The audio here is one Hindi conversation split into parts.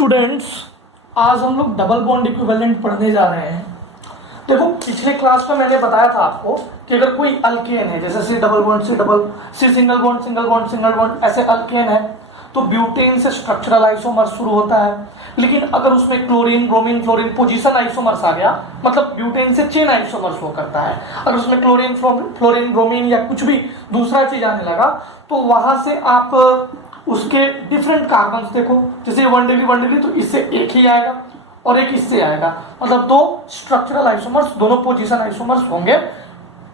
स्टूडेंट्स, आज हम लोग डबल बॉन्ड इक्विवेलेंट पढ़ने जा रहे हैं। देखो, पिछले क्लास में मैंने बताया था आपको कि अगर कोई अल्केन है, जैसे C double bond C single bond single bond single bond, ऐसे अल्केन है तो ब्यूटेन से स्ट्रक्चरल आइसोमर शुरू होता है। लेकिन अगर उसमें chlorine bromine fluorine position isomers आ गया, मतलब ब्यूटेन से चेन आइसोमर शो करता है। अगर उसमें क्लोरीन फ्लोरीन ब्रोमीन या कुछ भी दूसरा चीज आने लगा तो वहां से आप उसके डिफरेंट कार्बन देखो, जैसे 1 डिग्री तो इससे एक ही आएगा और एक इससे आएगा, मतलब दो स्ट्रक्चरल आइसोमर्स, दोनों पोजीशन आइसोमर्स होंगे।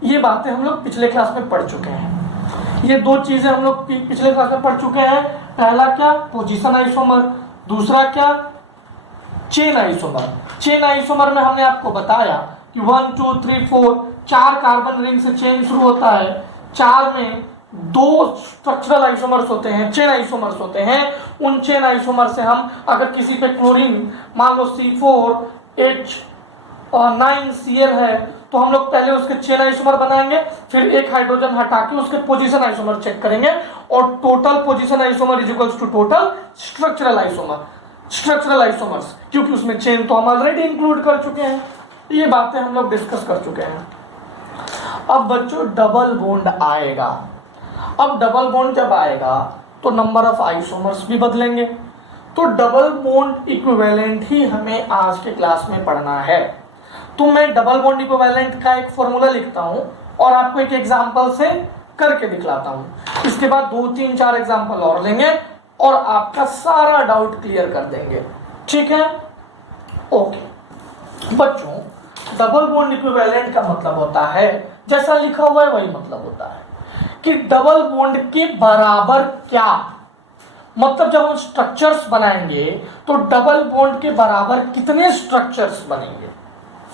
ये बातें हम लोग पिछले क्लास में पढ़ चुके हैं। ये दो चीजें हम लोग पिछले क्लास में पढ़ चुके हैं। पहला क्या, पोजीशन आइसोमर, दूसरा क्या, चेन आइसोमर। चेन आइसोमर में हमने आपको बताया कि 1 2 3 4 4 कार्बन रिंग से चेन शुरू होता है। 4 में दो स्ट्रक्चरल आइसोमर्स होते हैं, चेन आइसोमर्स होते हैं। उन चेन आइसोमर से हम अगर किसी पे क्लोरीन मान लो C4H9Cl है तो हम लोग पहले उसके चेन आइसोमर बनाएंगे, फिर एक हाइड्रोजन हटा के उसके पोजीशन आइसोमर चेक करेंगे और total position isomer is equals to total structural isomers, क्योंकि उसमें चेन तो हम ऑलरेडी इंक्लूड कर चुके हैं। ये बातें हम लोग डिस्कस कर चुके हैं। अब बच्चों डबल बॉन्ड आएगा। अब डबल बॉन्ड जब आएगा तो नंबर ऑफ आइसोमर्स भी बदलेंगे। तो डबल बॉन्ड इक्विवेलेंट ही हमें आज के क्लास में पढ़ना है। तो मैं डबल बॉन्ड इक्विवेलेंट का एक फॉर्मूला लिखता हूं और आपको एक एग्जांपल से करके दिखलाता हूं। इसके बाद 2 3 4 एग्जांपल और लेंगे और आपका सारा डाउट क्लियर कर देंगे। ठीक है, ओके बच्चों, डबल बॉन्ड इक्विवेलेंट का मतलब होता है, जैसा लिखा हुआ है वही मतलब होता है कि डबल बॉन्ड के बराबर क्या, मतलब जब हम स्ट्रक्चर्स बनाएंगे तो डबल बॉन्ड के बराबर कितने स्ट्रक्चर्स बनेंगे।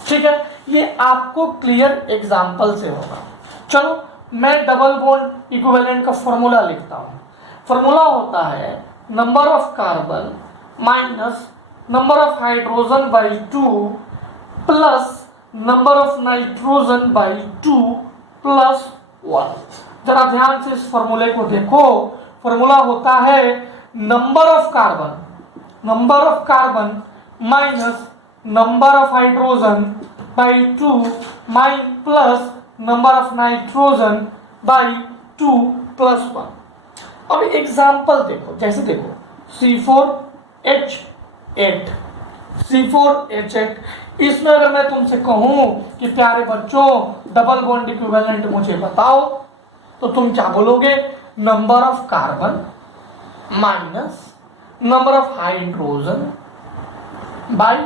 ठीक है, ये आपको क्लियर एग्जांपल से होगा। चलो मैं डबल बॉन्ड इक्विवेलेंट का फॉर्मूला लिखता हूं। फॉर्मूला होता है number of carbon minus number of hydrogen by 2 plus number of nitrogen by 2 plus 1। जरा ध्यान से इस फॉर्मूले को देखो। फॉर्मूला होता है number of carbon minus number of hydrogen by 2 plus number of nitrogen by 2 plus 1। अब एग्जांपल देखो, जैसे देखो C4H8, इसमें अगर मैं तुमसे कहूं कि प्यारे बच्चों डबल बॉन्ड इक्विवेलेंट मुझे बताओ, तो तुम क्या बोलोगे? Number of carbon minus number of hydrogen by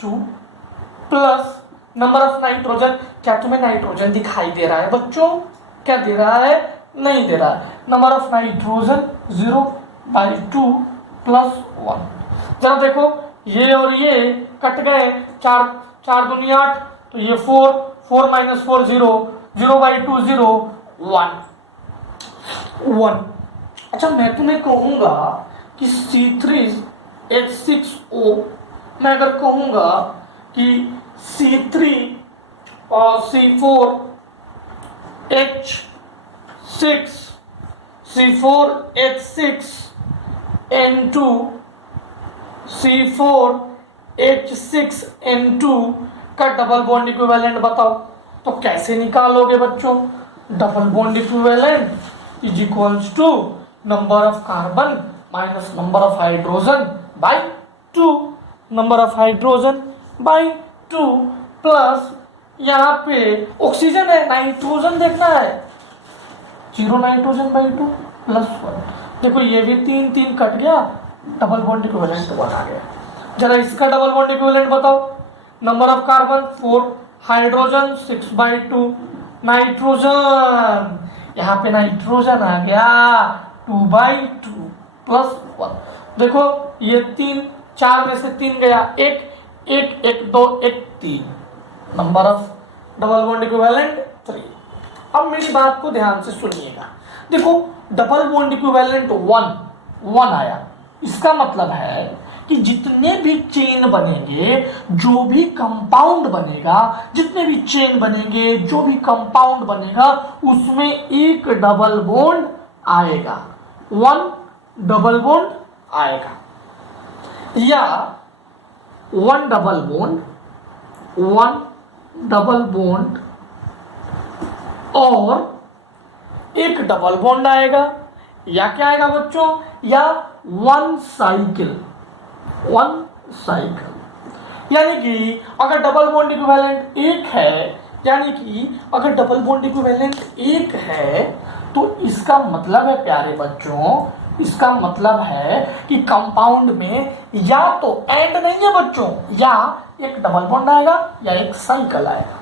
2 plus number of nitrogen. क्या तुम्हें नाइट्रोजन दिखाई दे रहा है बच्चों? क्या दे रहा है? नहीं दे रहा है। Number of nitrogen 0 by 2 plus 1। जरा देखो, ये और ये कट गए, 4 दूनी 8, तो ये 4 माइनस 4 0 बाई 2 0 1। अच्छा, मैं तुम्हें कहूंगा कि C3H6O, मैं अगर कहूंगा कि C4H6 का डबल बॉन्ड इक्विवेलेंट बताओ, तो कैसे निकालोगे बच्चों? Double bond equivalent is equals to number of carbon minus number of hydrogen by 2, number of hydrogen by 2 plus यहाँ पे ऑक्सीजन है, नाइट्रोजन देखना है, 0 नाइट्रोजन बाई 2 प्लस 1। देखो ये भी 3 कट गया, डबल बॉन्ड इक्विवेलेंट 1 आ गया। जरा इसका डबल बॉन्ड इक्विवेलेंट बताओ। Number of carbon 4, hydrogen 6 by 2, nitrogen, यहाँ पे नाइट्रोजन आ गया 2 बाई 2 प्लस 1। देखो ये 4 में से 3 गया, 1 2 1 3, number of double bond equivalent 3। अब मेरी बात को ध्यान से सुनिएगा। देखो डबल बॉन्ड इक्विवेलेंट 1 आया, इसका मतलब है कि जितने भी चेन बनेंगे, जो भी कंपाउंड बनेगा, जितने भी चेन बनेंगे, जो भी कंपाउंड बनेगा, उसमें एक डबल बॉन्ड आएगा, 1 डबल बॉन्ड आएगा। या वन डबल बॉन्ड और एक डबल बॉन्ड आएगा, या क्या आएगा बच्चों, या वन साइकिल। यानी कि अगर डबल बॉन्ड इक्विवेलेंट एक है, यानी कि अगर डबल बॉन्ड इक्विवेलेंट एक है, तो इसका मतलब है प्यारे बच्चों, इसका मतलब है कि कंपाउंड में या तो एंड नहीं है बच्चों, या एक डबल बॉन्ड आएगा या एक साइकिल आएगा।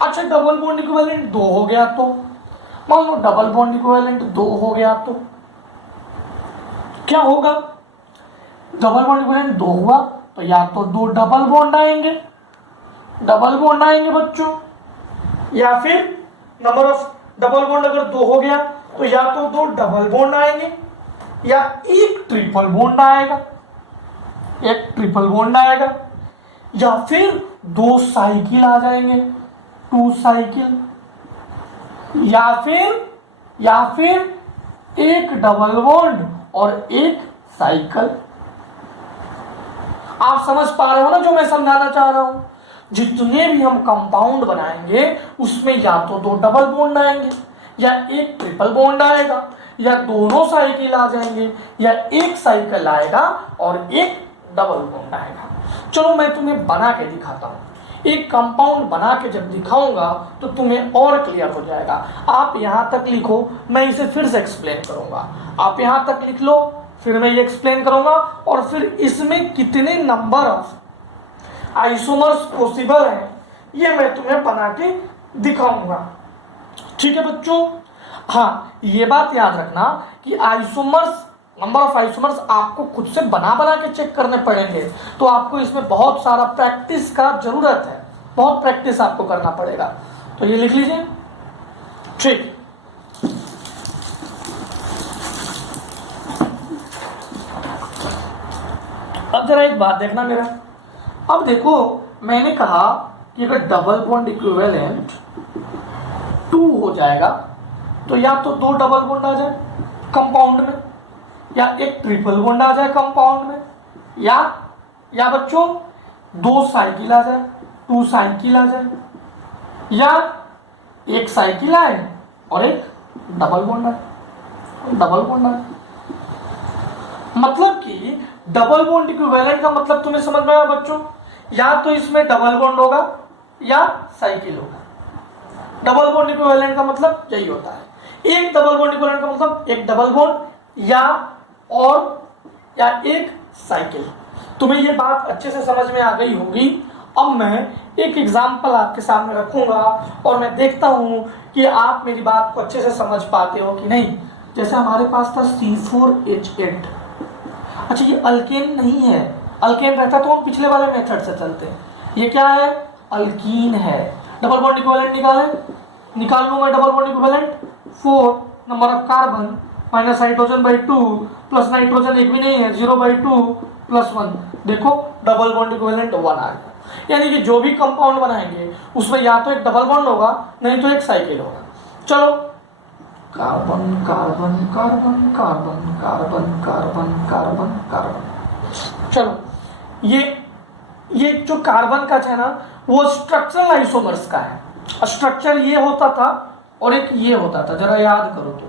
अच्छा, डबल बॉन्ड इक्विवेलेंट 2 हो गया तो मान लो डबल बॉन्ड इक्विवेलेंट 2 हो गया तो क्या होगा, डबल बॉन्ड इक्विवेलेंट 2 हुआ तो या तो 2 डबल बॉन्ड आएंगे बच्चों, या फिर नंबर ऑफ डबल बॉन्ड अगर 2 हो गया तो या तो 2 डबल बॉन्ड आएंगे या एक ट्रिपल बॉन्ड आएगा, या फिर 2 साइकिल आ जाएंगे, 2 साइकिल, या फिर एक डबल बॉन्ड और एक साइकिल। आप समझ पा रहे हो ना जो मैं समझाना चाह रहा हूं। जितने भी हम कंपाउंड बनाएंगे उसमें या तो 2 डबल बॉन्ड आएंगे या एक ट्रिपल बॉन्ड आएगा, या दोनों साइकिल आ जाएंगे, या एक साइकिल आएगा और एक डबल बॉन्ड आएगा। चलो मैं तुम्हें बना के दिखाता हूं। एक कंपाउंड बना के जब दिखाऊंगा तो तुम्हें और क्लियर हो जाएगा। आप यहां तक लिखो, मैं इसे फिर से एक्सप्लेन करूंगा। आप यहां तक लिख लो, फिर मैं ये एक्सप्लेन करूंगा, और फिर इसमें कितने नंबर ऑफ आइसोमर्स पॉसिबल हैं ये मैं तुम्हें बना के दिखाऊंगा। ठीक है बच्चों? हाँ, ये बात याद रखना कि आइसोमर्स, नंबर ऑफ आइसोमर्स आपको खुद से बना के चेक करने पड़ेंगे, तो आपको इसमें बहुत सारा प्रैक्टिस का जरूरत है, बहुत प्रैक्टिस आपको करना पड़ेगा। तो ये लिख लीजिए। ठीक, अब जरा एक बात देखना मेरा। अब देखो, मैंने कहा कि अगर डबल बॉन्ड इक्विवेलेंट 2 हो जाएगा तो या तो 2 डबल बॉन्ड आ जाए कंपाउंड में, या एक ट्रिपल बॉन्ड आ जाए कंपाउंड में, या बच्चों 2 साइकिल आ जाए, 2 साइकिल आ जाए, या एक साइकिल आए और एक डबल बॉन्ड आए। मतलब कि डबल बॉन्ड इक्विवेलेंट का मतलब तुम्हें समझ में आया बच्चों? या तो इसमें डबल बॉन्ड होगा या साइकिल होगा। डबल बॉन्ड इक्विवेलेंट का मतलब यही होता है। एक डबल बॉन्ड इक्विवेलेंट का मतलब एक डबल बॉन्ड या एक साइकिल। तुम्हें ये बात अच्छे से समझ में आ गई होगी। अब मैं एक एग्जांपल आपके सामने रखूंगा और मैं देखता हूं कि आप मेरी बात को अच्छे से समझ पाते हो कि नहीं। जैसे हमारे पास था C4H8। अच्छा, ये अल्केन नहीं है। अल्केन रहता तो हम पिछले वाले मेथड से चलते हैं। ये क्या है? अल्कीन है। डबल बॉन्ड इक्विवेलेंट निकाल लूंगा। Double bond equivalent 4 number of carbon minus hydrogen by 2 plus nitrogen एक भी नहीं है, 0/2 प्लस 1। देखो डबल बॉन्ड इक्विवेलेंट 1 आ गया। यानी कि जो भी कंपाउंड बनाएंगे उसमें या तो एक डबल बॉन्ड होगा नहीं तो एक साइकिल होगा। चलो, carbon carbon carbon carbon carbon carbon carbon carbon. चलो, ये जो कार्बन का है ना, वो स्ट्रक्चरल आइसोमर्स का है। स्ट्रक्चर ये होता था और एक ये होता था, जरा याद करो तो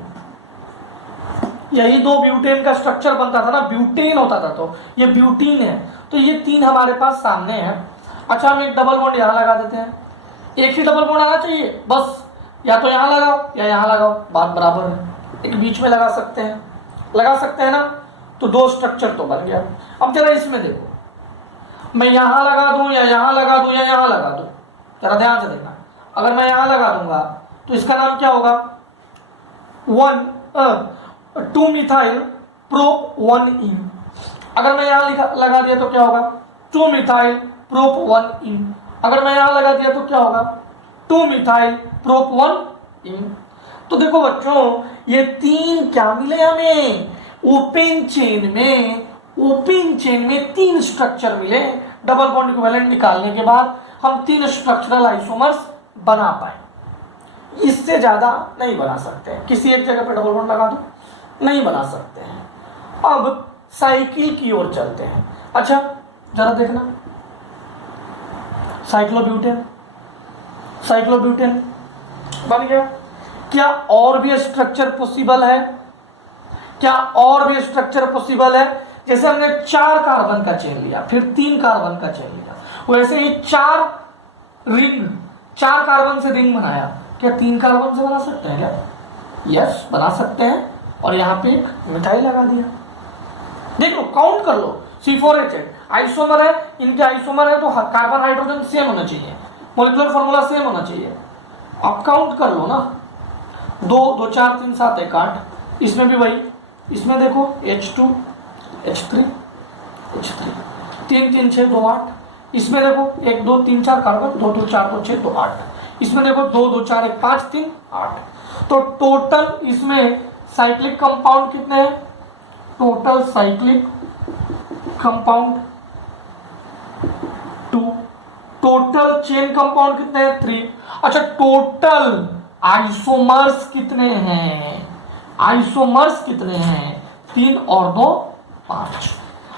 यही 2 ब्यूटेन का स्ट्रक्चर बनता था ना, ब्यूटेन होता था, तो ये ब्यूटीन है। तो ये 3 हमारे पास सामने है। अच्छा, हम एक डबल बॉन्ड यहाँ लगा देते हैं। एक ही डबल बॉन्ड आना चाहिए बस, या तो यहाँ लगाओ या यहाँ लगाओ, बात बराबर है। एक बीच में लगा सकते हैं ना, तो 2 स्ट्रक्चर तो बन गया। अब जरा इसमें देखो, मैं यहाँ लगा दूं या यहाँ लगा दूं या यहाँ लगा दूं, जरा ध्यान से देखना। अगर मैं यहाँ लगा दूंगा तो इसका नाम क्या होगा? 2 मिथाइल प्रोप 1 इन। अगर मैं यहाँ लगा दिया तो क्या होगा? 2 मिथाइल प्रोप 1 इन। अगर मैं यहाँ लगा दिया तो क्या होगा? 2 मिथाइल प्रोप 1 इन। तो देखो बच्चों, ये 3 क्या मिले हमें? ओपन चेन में 3 स्ट्रक्चर मिले। डबल बॉन्ड इक्विवेलेंट निकालने के बाद हम 3 स्ट्रक्चरल आइसोमर्स बना पाए। इससे ज्यादा नहीं बना सकते हैं। किसी एक जगह पर डबल बॉन्ड लगा दो, नहीं बना सकते हैं। अब साइकिल की ओर चलते हैं। अच्छा जरा देखना, साइक्लोब्यूटेन, साइक्लोब्यूटेन बन गया। क्या और भी स्ट्रक्चर पॉसिबल है? क्या और भी स्ट्रक्चर पॉसिबल है? जैसे हमने 4 कार्बन का चेन लिया, फिर 3 कार्बन का चेन लिया, वैसे ही 4 कार्बन से रिंग बनाया, क्या 3 कार्बन से बना सकते हैं क्या? यस बना सकते हैं। और यहां पे एक मिथाइल लगा दिया। देख लो, काउंट कर लो, C4H8 आइसोमर है, इनके आइसोमर है तो कार्बन हाइड्रोजन सेम होना चाहिए, मॉलिक्यूलर फॉर्मूला सेम होना चाहिए। आप काउंट कर लो ना, 2 2 4 3 7 1 8, इसमें भी वही, इसमें देखो H2 H3 H3 3 3 6 2 8, इसमें देखो 1 2 3 4 कार्बन, 2 2 4 2 6 2 8, इसमें देखो 2 2 4 1 5 3 8। तो टोटल इसमें साइक्लिक कंपाउंड कितने हैं? Total cyclic compound 2, total chain compound कितने हैं? 3। अच्छा टोटल आइसोमर्स कितने हैं? आइसोमर्स कितने हैं? 3 और 2 5।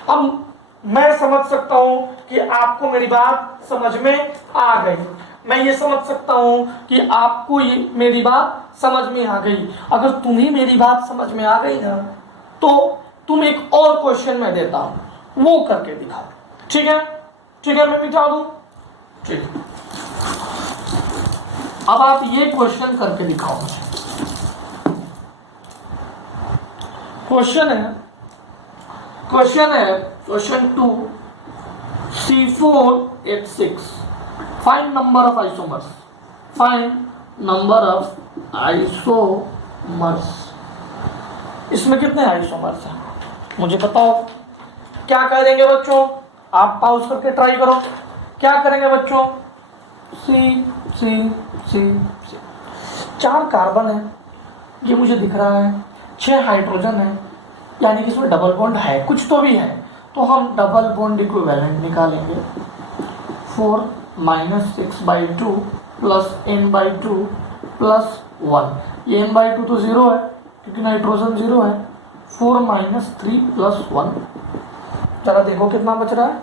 अब मैं समझ सकता हूं कि आपको मेरी बात समझ में आ गई, मैं ये समझ सकता हूं कि आपको ये मेरी बात समझ में आ गई। अगर तुम्हें मेरी बात समझ में आ गई ना, तो तुम एक और क्वेश्चन मैं देता हूं, वो करके दिखाओ। ठीक है? ठीक है, मैं मिटा दूं? ठीक है, अब आप ये क्वेश्चन करके दिखाओ मुझे। Question 2, C4H6, find number of isomers, find number of isomers. इसमें कितने आइसोमर्स हैं मुझे बताओ। क्या करेंगे बच्चों? आप पॉज करके ट्राई करो। क्या करेंगे बच्चों? सी सी सी सी 4 कार्बन है, ये मुझे दिख रहा है, 6 हाइड्रोजन है, यानी कि इसमें डबल बॉन्ड है, कुछ तो भी है। तो हम डबल बॉन्ड इक्विवेलेंट निकालेंगे। 4 - 6/2 प्लस n/2 प्लस 1। ये n/2 तो 0 है क्योंकि नाइट्रोजन 0 है। 4 - 3 प्लस 1, जरा देखो कितना बच रहा है?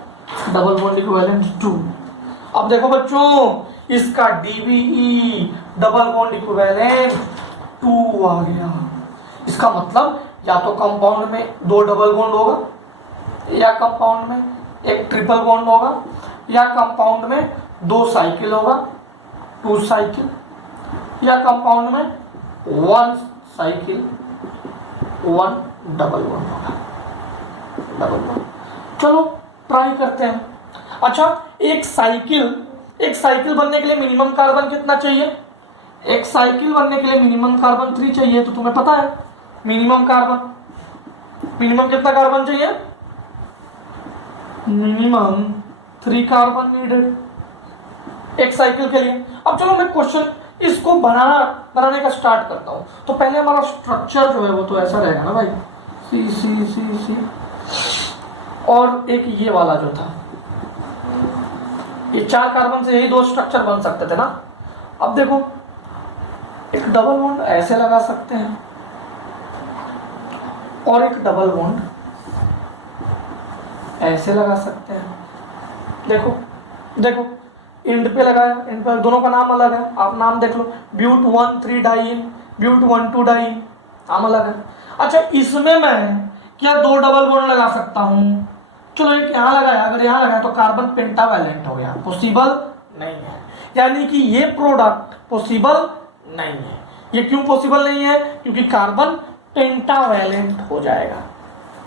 Double bond equivalent 2। अब देखो बच्चों, इसका DBE डबल बॉन्ड इक्विवेलेंट 2 आ गया। इसका मतलब या तो कंपाउंड में 2 डबल बॉन्ड होगा, या कंपाउंड में एक ट्रिपल बॉन्ड होगा, या कंपाउंड में 2 साइकिल होगा, 2 साइकिल, या कंपाउंड में 1 साइकिल 1 डबल बॉन्ड होगा। डबल बॉन्ड, चलो ट्राई करते हैं। अच्छा एक साइकिल बनने के लिए मिनिमम कार्बन कितना चाहिए? एक साइकिल बनने के लिए मिनिमम कार्बन 3 चाहिए, तो तुम्हें पता है मिनिमम कितना कार्बन चाहिए? मिनिमम 3 कार्बन नीडेड एक साइकिल के लिए। अब चलो मैं क्वेश्चन इसको बनाने का स्टार्ट करता हूं। तो पहले हमारा स्ट्रक्चर जो है वो तो ऐसा रहेगा ना भाई, सी सी सी सी, और एक ये वाला जो था, ये 4 कार्बन से यही 2 स्ट्रक्चर बन सकते थे ना। अब देखो एक डबल बॉन्ड ऐसे लगा सकते हैं, और एक डबल बॉन्ड ऐसे लगा सकते हैं। देखो देखो, एंड पे लगाया, एंड पे दोनों का नाम अलग है, आप नाम देख लो, ब्यूट 1,3 डाइईन, ब्यूट 1,2 डाइईन, नाम अलग है। अच्छा इसमें मैं क्या 2 डबल बॉन्ड लगा सकता हूं? चलो एक यहां लगाया, अगर यहां लगाया तो कार्बन पेंटावैलेंट हो गया, पॉसिबल नहीं है। यानी कि ये प्रोडक्ट पॉसिबल नहीं है। ये क्यों पॉसिबल नहीं है? क्योंकि कार्बन पेंटावैलेंट हो जाएगा,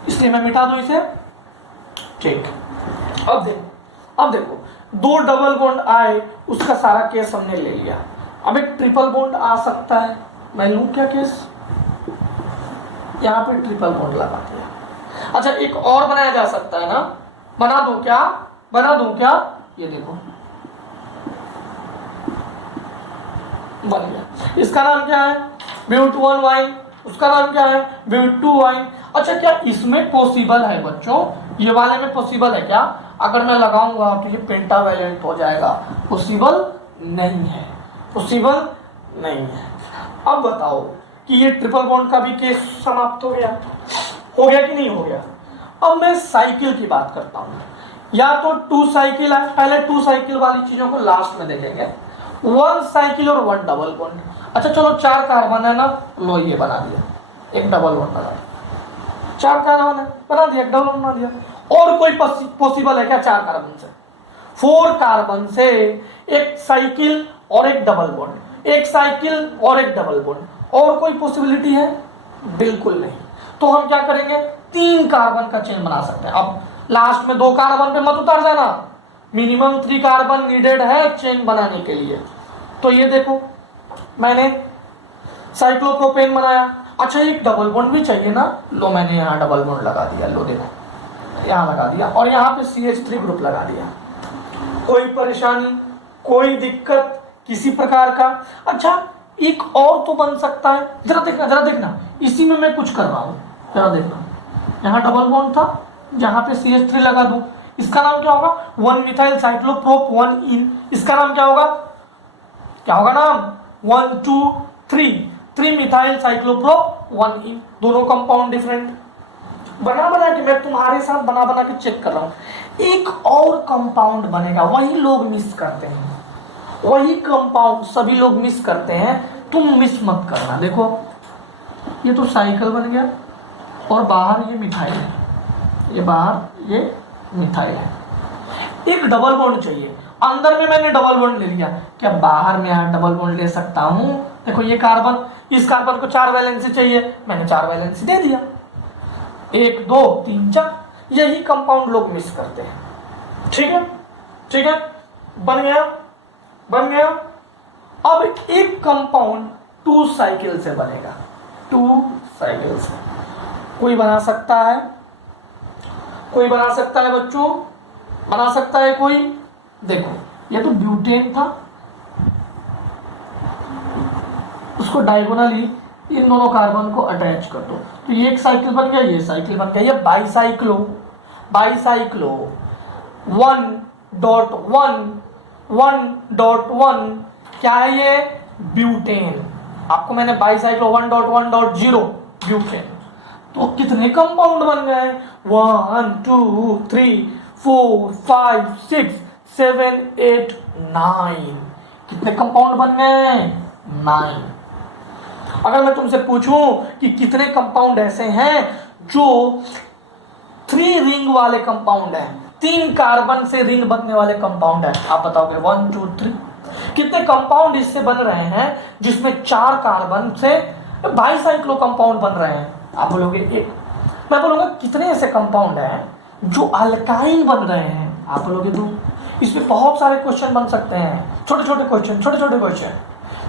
इसलिए मैं मिटा दूं इसे। ठीक, अब देखो 2 डबल बॉन्ड आए, उसका सारा केस हमने ले लिया। अब एक ट्रिपल बॉन्ड आ सकता है, मैं लूं क्या केस? यहां पे ट्रिपल बॉन्ड लगा दिया। अच्छा एक और बनाया जा सकता है ना, बना दूं क्या? ये देखो बन गया। इसका नाम क्या है? But 1 yne. उसका नाम क्या है? But 2 yne. अच्छा क्या इसमें पॉसिबल है बच्चों? ये वाले में पॉसिबल है क्या? अगर मैं लगाऊंगा तो ये पेंटावैलेंट हो जाएगा, पॉसिबल नहीं है, पॉसिबल नहीं है। अब बताओ कि ये ट्रिपल बॉन्ड का भी केस समाप्त हो गया कि नहीं हो गया? अब मैं साइकिल की बात करता हूं, या तो 2 साइकिल है, पहले 2 साइकिल वाली चीजों को लास्ट में देखेंगे। 1 साइकिल और 1 डबल बॉन्ड। अच्छा चलो 4 कार्बन है ना, लो ये बना दिया, एक डबल बॉन्ड बना दिया। 4 कार्बन है, बना दिया, एक डबल बॉन्ड बना दिया। और कोई पॉसिबल है क्या 4 कार्बन से? 4 कार्बन से एक साइकिल और एक डबल बॉन्ड, एक साइकिल और एक डबल बॉन्ड, और कोई पॉसिबिलिटी है? बिल्कुल नहीं। तो हम क्या करेंगे, 3 कार्बन का चेन बना सकते हैं। अब लास्ट में 2 कार्बन पे मत उतर जाना, मिनिमम 3 कार्बन नीडेड है चेन बनाने के लिए। तो ये देखो मैंने साइक्लोप्रोपेन बनाया। अच्छा एक डबल बॉन्ड भी चाहिए ना, लो मैंने यहाँ डबल बॉन्ड लगा दिया, लो देखो यहाँ लगा दिया, और यहाँ पे CH3 ग्रुप लगा दिया। कोई परेशानी, कोई दिक्कत किसी प्रकार का? अच्छा एक और तो बन सकता है, जरा देखना, इसी में मैं कुछ कर रहा हूँ, जरा देखना। यहाँ डबल बॉन्ड था, जहाँ पे CH3 लगा दूं, इसका नाम क्या होगा? 1 मिथाइल साइक्लोप्रोप 1 इन। इसका नाम क्या होगा? क्या होगा नाम? 1 2 3 मिथाइल साइक्लोप्रोप 1 इन। दोनों कंपाउंड डिफरेंट। बना के मैं तुम्हारे साथ बना के चेक कर रहा हूं। एक और कंपाउंड बनेगा, वही लोग मिस करते हैं, वही कंपाउंड सभी लोग मिस करते हैं, तुम मिस मत करना। देखो ये तो साइकिल बन गया, और बाहर ये मिथाइल है, ये बाहर ये मिथाइल है। एक डबल बॉन्ड चाहिए, अंदर में मैंने डबल बॉन्ड ले लिया, क्या बाहर में यहाँ डबल बॉन्ड ले सकता हूं? देखो ये कार्बन, इस कार्बन को 4 वैलेंसी चाहिए, मैंने 4 वैलेंसी दे दिया। 1 2 3 4, यही कंपाउंड लोग मिस करते हैं। ठीक है, बन गया। अब एक कंपाउंड 2 साइकिल से बनेगा, 2 साइकिल से। कोई बना सकता है बच्चों, बना सकता है कोई? देखो ये तो ब्यूटेन था, उसको डायगोनली इन दोनों कार्बन को अटैच कर दो, तो ये एक साइकिल बन गया, ये साइकिल बन गया। ये बाईसाइक्लो 1.1 क्या है ये? ब्यूटेन। आपको मैंने बाईसाइक्लो 1.1.0 ब्यूटेन। तो कितने कंपाउंड बन गए? 1 2 3 4 5 6 7 8 9। कितने कंपाउंड बन गए? 9। अगर मैं तुमसे पूछूं कि कितने कंपाउंड ऐसे हैं जो 3 रिंग वाले कंपाउंड हैं, 3 कार्बन से रिंग बनने वाले कंपाउंड है, आप बताओगे 1 2 3? कितने कंपाउंड इससे बन रहे हैं जिसमें 4 कार्बन से बाईसाइक्लो कंपाउंड बन रहे हैं? आप बोलोगे 1। मैं बोलूंगा कितने ऐसे कंपाउंड हैं जो अल्काइन बन रहे हैं? आप बोलोगे 2। इसमें बहुत सारे क्वेश्चन बन सकते हैं, छोटे छोटे क्वेश्चन।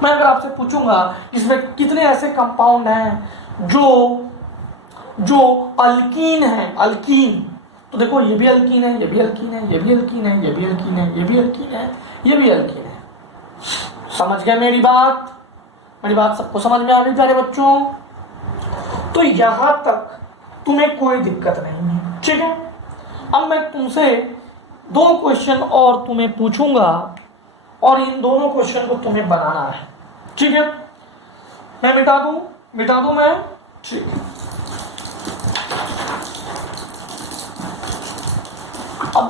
मैं अगर आपसे पूछूंगा इसमें कितने ऐसे कंपाउंड हैं जो अल्कीन है, अल्कीन, तो देखो ये भी अल्कीन है, ये भी अल्कीन है, ये भी अल्कीन है, ये भी अल्कीन है, ये भी अल्कीन है, ये भी अल्कीन है। समझ गए मेरी बात? सबको समझ में आ गई प्यारे बच्चों? तो यहां तक तुम्हें कोई दिक्कत नहीं है, ठीक है? अब मैं तुमसे 2 क्वेश्चन और तुम्हें पूछूंगा, और इन दोनों क्वेश्चन को तुम्हें बनाना है, ठीक है? मैं मिटा दूं मैं, ठीक है। अब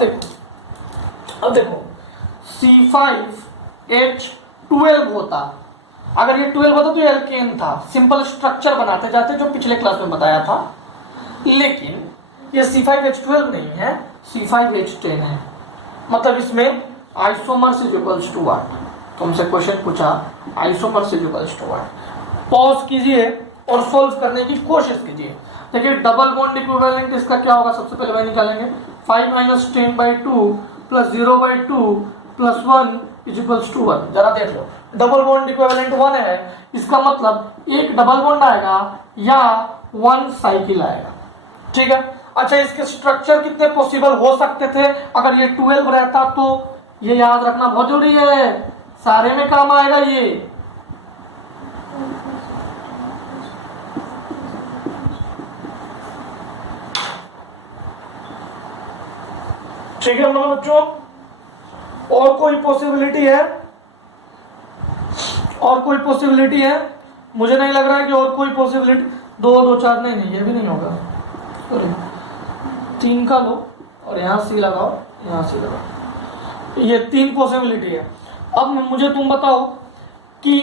देखो C5H12 होता, अगर ये 12 होता तो ये एल्केन था, सिंपल स्ट्रक्चर बनाते जाते जो पिछले क्लास में बताया था। लेकिन ये C5H12 नहीं है, C5H10 है। मतलब इसमें isomers is equals to what? तुमसे क्वेश्चन पूछा isomers is equals to what? Pause कीजिए और सोल्व करने की कोशिश कीजिए। देखिए डबल बॉन्ड इक्विवेलेंट इसका क्या होगा? सबसे पहले वही निकालेंगे। 5 - 10/2 + 0/2 + 1 इज इक्वल्स टू 1। जरा देख लो, डबल बॉन्ड इक्विवेलेंट 1 है, इसका मतलब एक डबल बॉन्ड आएगा या 1 साइकिल आएगा, ठीक है? अच्छा इसके स्ट्रक्चर कितने पॉसिबल हो सकते थे? अगर ये 12 रहता तो ये याद रखना बहुत जरूरी है, सारे में काम आएगा ये। ठीक है मेरे बच्चों, और कोई पॉसिबिलिटी है? मुझे नहीं लग रहा है कि और कोई पॉसिबिलिटी। 2 2 4 नहीं, ये भी नहीं होगा, सॉरी। 3 का लो और यहाँ C लगाओ, यहाँ C लगाओ, ये 3 पॉसिबिलिटी है। अब मुझे तुम बताओ कि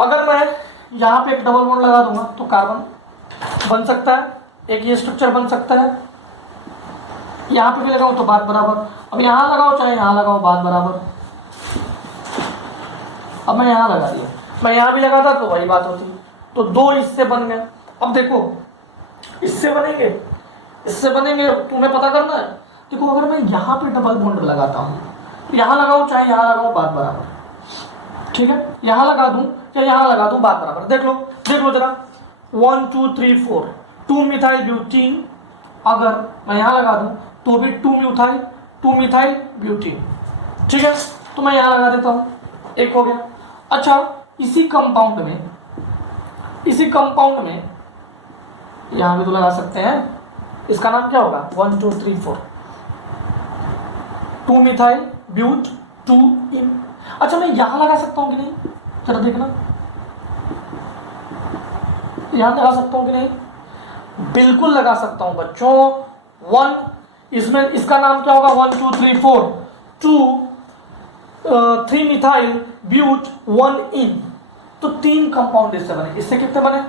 अगर मैं यहाँ पे एक डबल बॉन्ड लगा दूंगा तो कार्बन बन सकता है, एक ये स्ट्रक्चर बन सकता है, यहाँ पे भी लगाओ तो बात बराबर। अब यहाँ लगाओ चाहे यहाँ लगाओ, बात बराबर। अब मैं यहाँ लगा दिया, मैं यहाँ भी लगाता तो वही बात होती। तो 2 इससे बन गए। अब देखो इससे बनेंगे, इससे बनेंगे, तुम्हें पता करना है। देखो अगर मैं यहाँ पे डबल बॉन्ड लगाता हूँ तो यहाँ लगाऊं चाहे यहाँ लगाऊं, बात बराबर। ठीक है, यहाँ लगा दूं या यहाँ लगा दूं, बात बराबर। देख लो जरा, 1 2 3 4 2 मिथाइल ब्यूटीन। अगर मैं यहाँ लगा दूं तो भी 2 मिथाइल ब्यूटीन। ठीक है, तो मैं यहाँ लगा देता हूँ, एक हो गया। अच्छा, इसी कंपाउंड में यहाँ भी तो लगा सकते हैं, इसका नाम क्या होगा, 1 2 3 4 2 मिथाइल ब्यूट 2 इन। अच्छा, मैं यहां लगा सकता हूं कि नहीं, जरा देखना, यहां लगा सकता हूं कि नहीं? बिल्कुल लगा सकता हूं बच्चों। 1 इसमें, इसका नाम क्या होगा, 1 2 3 4 2 3 मिथाइल ब्यूट 1 इन। तो 3 कंपाउंड इससे बने। इससे कितने बने,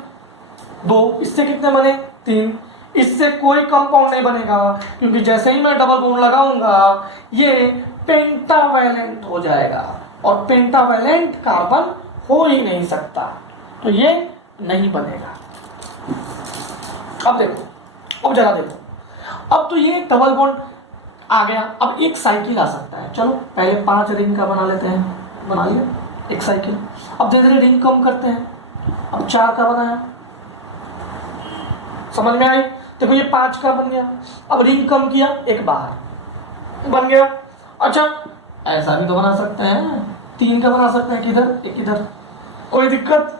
2। इससे कितने बने, 3। इससे कोई कंपाउंड नहीं बनेगा, क्योंकि जैसे ही मैं डबल बॉन्ड लगाऊंगा ये पेंटावैलेंट हो जाएगा, और पेंटावैलेंट कार्बन हो ही नहीं सकता, तो ये नहीं बनेगा। अब देखो, अब जरा देखो, अब तो ये डबल बॉन्ड आ गया। अब एक साइकिल आ सकता है। चलो पहले 5 रिंग का बना लेते हैं, बना लिया एक साइकिल। अब धीरे धीरे रिंग कम करते हैं। अब 4 का बनाया, समझ में आई? देखो ये 5 का बन गया। अब रिंग कम किया, एक बाहर बन गया। अच्छा, ऐसा भी तो बना सकते हैं, 3 का बना सकते हैं, किधर एक इधर, कोई दिक्कत?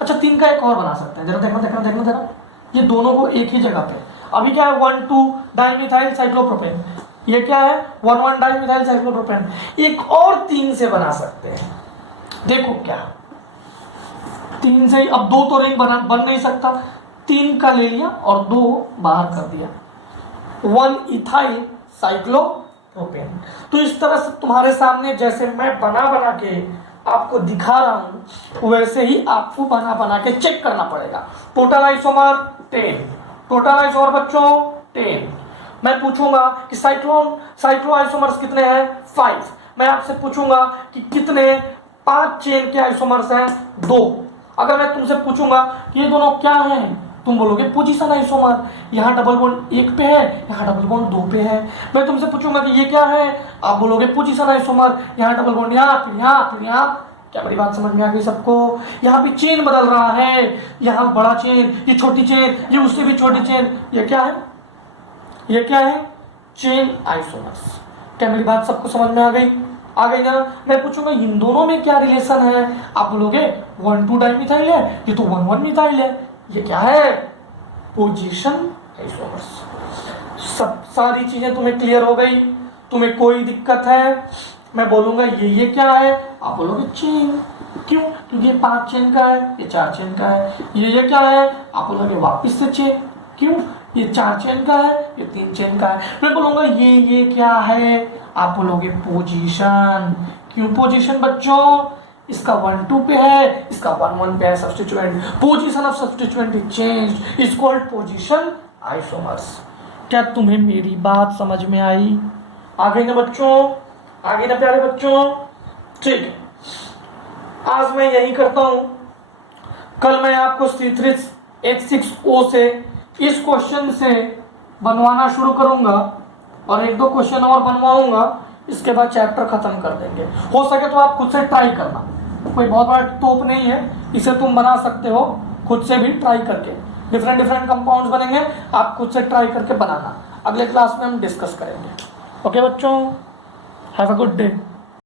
अच्छा, 3 का एक और बना सकते हैं। जरा देखना जरा, ये दोनों को एक ही जगह पे। अभी क्या है, 1 2 डाइमिथाइल साइक्लोप्रोपेन, ये क्या है, 1 1 डाइमिथाइल साइक्लोप्रोपेन। एक और 3 से बना सकते हैं। देखो क्या, 3 से, अब 2 तो रिंग बन नहीं सकता, 3 का ले लिया और 2 बाहर कर दिया, 1 इथाइल साइक्लोप्रोपेन। तो इस तरह से तुम्हारे सामने जैसे मैं बना के आपको दिखा रहा हूं, वैसे ही आपको बना के चेक करना पड़ेगा। टोटल आइसोमर 10, टोटल आइसोमर बच्चों 10। मैं पूछूंगा कि साइक्लो आइसोमर्स कितने हैं, 5। मैं आपसे पूछूंगा कि कितने 5 चेन के आइसोमर्स हैं, 2। अगर मैं तुमसे पूछूंगा कि ये दोनों क्या हैं, तुम बोलोगे पोजीशन आइसोमर, यहाँ डबल बॉन्ड 1 पे है, यहाँ डबल बॉन्ड 2 पे है। मैं तुमसे पूछूंगा कि ये क्या है, आप बोलोगे पोजीशन आइसोमर, यहाँ डबल बॉन्ड यहाँ, फिर यहाँ। क्या मेरी बात समझ में आ गई सबको? यहाँ भी चेन बदल रहा है, यहाँ बड़ा चेन, ये छोटी चेन, ये उससे भी छोटी चेन। ये क्या है, चेन आइसोमर्स। क्या मेरी बात सबको समझ में आ गई ना? मैं पूछूंगा इन दोनों में क्या रिलेशन है, आप बोलोगे 1 2 डाइमिथाइल है, ये तो 1 1 मिथाइल है। ये क्या है, पोजीशन आइसोमर्स। सब सारी चीजें तुम्हें क्लियर हो गई? तुम्हें कोई दिक्कत है? मैं बोलूंगा ये क्या है, आप बोलोगे चेन। क्यों? क्योंकि ये 5 चेन का है, ये 4 चेन का है। ये क्या है, आप बोलोगे वापिस से चेन। क्यों? ये 4 चेन का है, ये 3 चेन का है। मैं बोलूंगा ये क्या है, आप बोलोगे पोजीशन। क्यों पोजीशन बच्चों? इसका 1 2 पे है, इसका 1 1 पे है substituent. Position of substituent is changed, is called position isomers. क्या तुम्हें मेरी बात समझ में आई? आ गई ना बच्चों? आ गई ना प्यारे बच्चों? ठीक है, आज मैं यही करता हूं। कल मैं आपको C3H6O से इस क्वेश्चन से बनवाना शुरू करूंगा, और 1 2 क्वेश्चन और बनवाऊंगा। इसके बाद चैप्टर खत्म कर देंगे। हो सके तो आप खुद से ट्राई करना, कोई बहुत बड़ा तोप नहीं है, इसे तुम बना सकते हो खुद से भी ट्राई करके। डिफरेंट कंपाउंड्स बनेंगे, आप खुद से ट्राई करके बनाना। अगले क्लास में हम डिस्कस करेंगे। ओके बच्चों, हैव अ गुड डे।